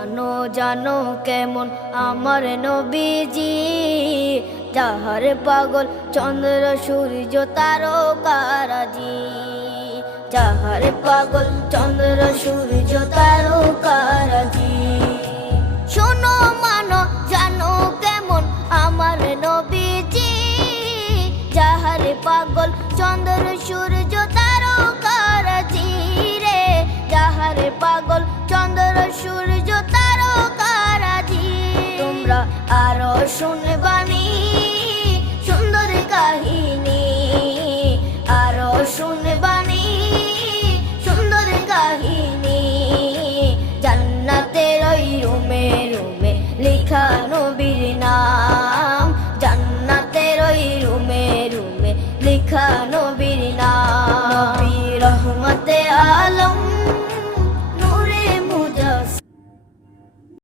জানো জানো কেমন আমার নবীজি, যাহার পাগল চন্দ্র সূর্য তারকারাজি, যাহার পাগল চন্দ্র সূর্য তারকারাজি। শোনো মানো জানো কেমন আমার নবীজি, যাহার পাগল চন্দ্র সূর্য তারকারাজি রে, যাহার পাগল চন্দ্র সূর্য তারকারাজি। তোমরা আরো শুনে